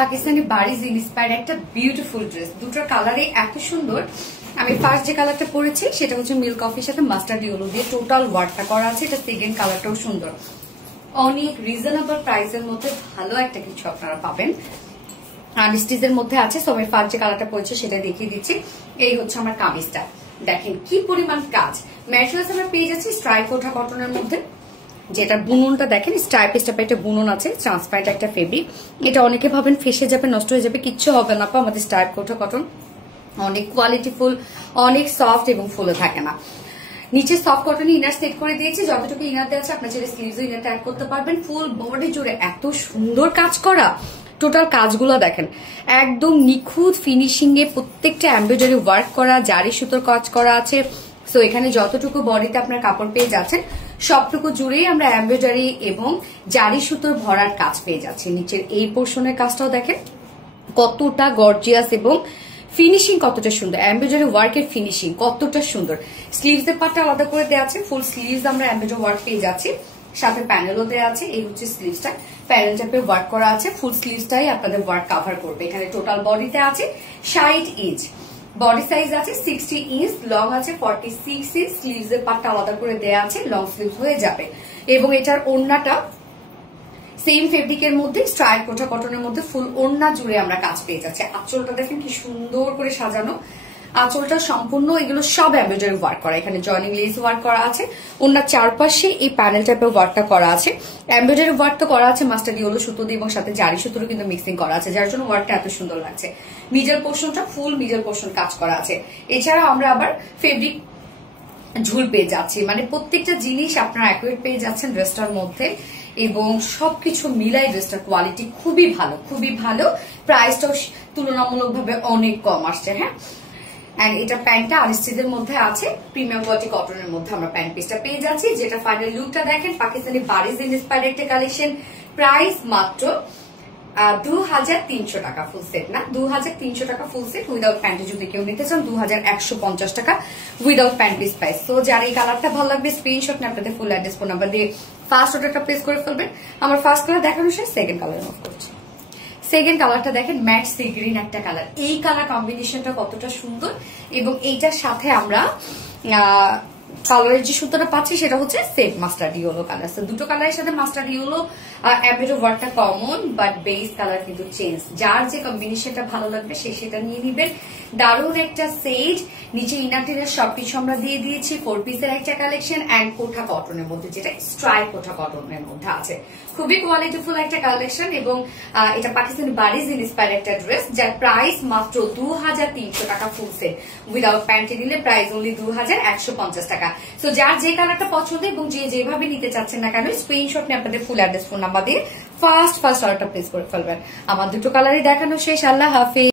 Pakistani বাড়িজ inspired একটা beautiful dress, দুটোর কালারে এত সুন্দর। আমি ফার্স্ট যে কালারটা পরেছি সেটা হচ্ছে মিল্ক কফির সাথে মাস্টার্ড ইয়েলো দিয়ে টোটাল ওয়ার্কটা করা আছে। এটা সেকেন্ড কালারটাও সুন্দর, অনেক রিজনেবল প্রাইসের মধ্যে ভালো একটা কিছু আপনারা পাবেন। আনস্টিচের মধ্যে আছে। সো আমি ফার্স্ট যে কালারটা পরেছি সেটা দেখিয়ে দিচ্ছি। এই হচ্ছে আমার কামিজটা, দেখেন কি পরিমাণ কাজ। ম্যাটেরিয়ালস আমরা পেয়ে যাচ্ছি স্ট্রাইপ কোটা কটনের মধ্যে, যেটা বুননটা দেখেন স্ট্রাইপ স্টাইপ একটা বুনন আছে, ট্রান্সপারেন্ট একটা ফেব্রিক। এটা অনেকে ভাবেন ফেসে যাবে, নষ্ট হয়ে যাবে, কিচ্ছু হবে না। আমাদের স্ট্রাইপ কোটা কটন অনেক কোয়ালিটিফুল, অনেক সফট এবং ফুলে থাকে না। নিচে সফট কটন ইনার সেট করে দিয়েছি, যতটুকু ইনার দেওয়া আছে আপনার ছেলে স্লিভস ইনারটা অ্যাড করতে পারবেন। ফুল বডি জুড়ে এত সুন্দর কাজ করা, টোটাল কাজগুলো দেখেন একদম নিখুঁত ফিনিশিং এ, প্রত্যেকটা এমব্রয়ডারি ওয়ার্ক করা, জারি সুতোর কাজ করা আছে। সো এখানে যতটুকু বডিতে আপনার কাপড় পেয়ে যাচ্ছেন সবটুকু জুড়েই আমরা এমব্রয়ডারি এবং জারি সুতোর ভরার কাজ পেয়ে যাচ্ছি। নিচের এই পোর্শনের কাজটাও দেখেন কতটা গর্জিয়াস এবং ফিনিশিং কতটা সুন্দর, এমব্রয়ডারি ওয়ার্কের ফিনিশিং কতটা সুন্দর। স্লিভস এর পার্টটা আলাদা করে দেওয়া আছে, ফুল স্লিভস আমরা এমব্রয়ডারি ওয়ার্ক পেয়ে যাচ্ছি, সাথে প্যানেলও দেওয়া আছে। এই হচ্ছে স্লিভসটা, প্যানেল টাইপের ওয়ার্ক করা আছে, ফুল স্লিভসটাই আপনাদের ওয়ার্ক কভার করবে। এখানে টোটাল বডিতে আছে 60 ইঞ্চ, বডি সাইজ আছে 60 ইঞ্চ, লং আছে 46 ইঞ্চ। স্লিভস এর পার্টটা আলাদা করে দেওয়া আছে, লং স্লিভস হয়ে যাবে। এবং এটার ওড়নাটা সেম ফেব্রিকের মধ্যে স্ট্রাইপ কোটা কটনের মধ্যে ফুল ওড়না জুড়ে আমরা কাজ পেয়ে যাচ্ছি। আঁচলটা দেখেন কি সুন্দর করে সাজানো, আঁচলটা সম্পূর্ণ এগুলো সব এমব্রয়ডারি ওয়ার্ক করা। এখানে জয়নিং লেস ওয়ার্ক করা আছে, ওনার চারপাশে এই প্যানেল টাইপের ওয়ার্কটা করা আছে। এমব্রয়ডারি ওয়ার্ক তো করা আছে মাস্টার্ড ইয়েলো সুতো দিয়ে এবং সাথে জারি সুতোরও কিন্তু মিক্সিং করা আছে, যার জন্য ওয়ার্কটা এত সুন্দর লাগছে। মিডল পোর্শনটা ফুল মিডল পোর্শন কাজ করা আছে। এছাড়া আমরা আবার ফেব্রিক ঝুল পেয়ে যাচ্ছি, মানে প্রত্যেকটা জিনিস আপনারা অ্যাকুরেট পেয়ে যাচ্ছেন ড্রেসটার মধ্যে। এবং সবকিছু মিলাই ড্রেসটার কোয়ালিটি খুবই ভালো, খুবই ভালো। প্রাইসটাও তুলনামূলকভাবে অনেক কম আসছে। হ্যাঁ, এন্ড এটা প্যান্টটা আনস্টিচের মধ্যে আছে, প্রিমিয়াম কোয়ালিটি কটনের মধ্যে আমরা প্যান্ট পিসটা পেয়ে যাচ্ছি। যেটা ফাইনাল লুকটা দেখেন পাকিস্তানি বাড়িজ ইন্সপায়ার্ড একটা কালেকশন। প্রাইস মাত্র 2300 টাকা ফুল সেট, না 2300 টাকা ফুল সেট উইদাউট প্যান্টে যদি কেউ নিতে চান 2150 টাকা উইদাউট প্যান্ট পিস প্রাইস। তো যার এই কালারটা ভালো লাগবে স্ক্রিনশট নিয়ে আপনাদের ফুল অ্যাড্রেস ফোন নাম্বার দিয়ে ফার্স্ট অর্ডারটা প্লেস করে ফেলবেন। আমার ফার্স্ট কালার দেখানো শেষ, সেকেন্ড কালার মুভ করছি। সেকেন্ড কালারটা দেখেন ম্যাট সি গ্রিন একটা কালার, এই কালার কম্বিনেশনটা কতটা সুন্দর। এবং এইটার সাথে আমরা কালারের যে সুতোটা পাচ্ছি সেটা হচ্ছে সেম মাস্টার্ড ইয়েলো কালার। দুটো কালারের সাথে মাস্টার্ড ইয়েলো এমব্রয়ডারি ওয়ার্কটা কমন, বাট বেস কালার কিন্তু চেঞ্জ। যার যে কম্বিনেশনটা ভালো লাগবে সে সেটা নিয়ে নিবেন। দারুণ একটা সেট, নিচে ইনার টিনার সবকিছু আমরা দিয়ে দিয়েছি। 4 পিসের একটা কালেকশন এন্ড কোঠা কটনের মধ্যে, যেটা স্ট্রাইপ কোঠা কটনের মধ্যে আছে। খুবই কোয়ালিটিফুল একটা কালেকশন এবং এটা পাকিস্তানি বাড়িজ ইন্সপায়ার্ড একটা ড্রেস, যার প্রাইস মাত্র 2300 টাকা ফুল সেট উইদাউট প্যান্টে নিলে প্রাইস অনলি 2150 টাকা। সো যার যে কালারটা পছন্দ এবং যে যেভাবে নিতে চাচ্ছেন না কেন স্ক্রিনশট নিয়ে আপনাদের ফুল অ্যাড্রেস ফোন নাম্বার দিয়ে ফার্স্ট অর্ডারটা প্লেস করে ফেলবেন। আমার দুটো কালারই দেখানো শেষ। আল্লাহ হাফেজ।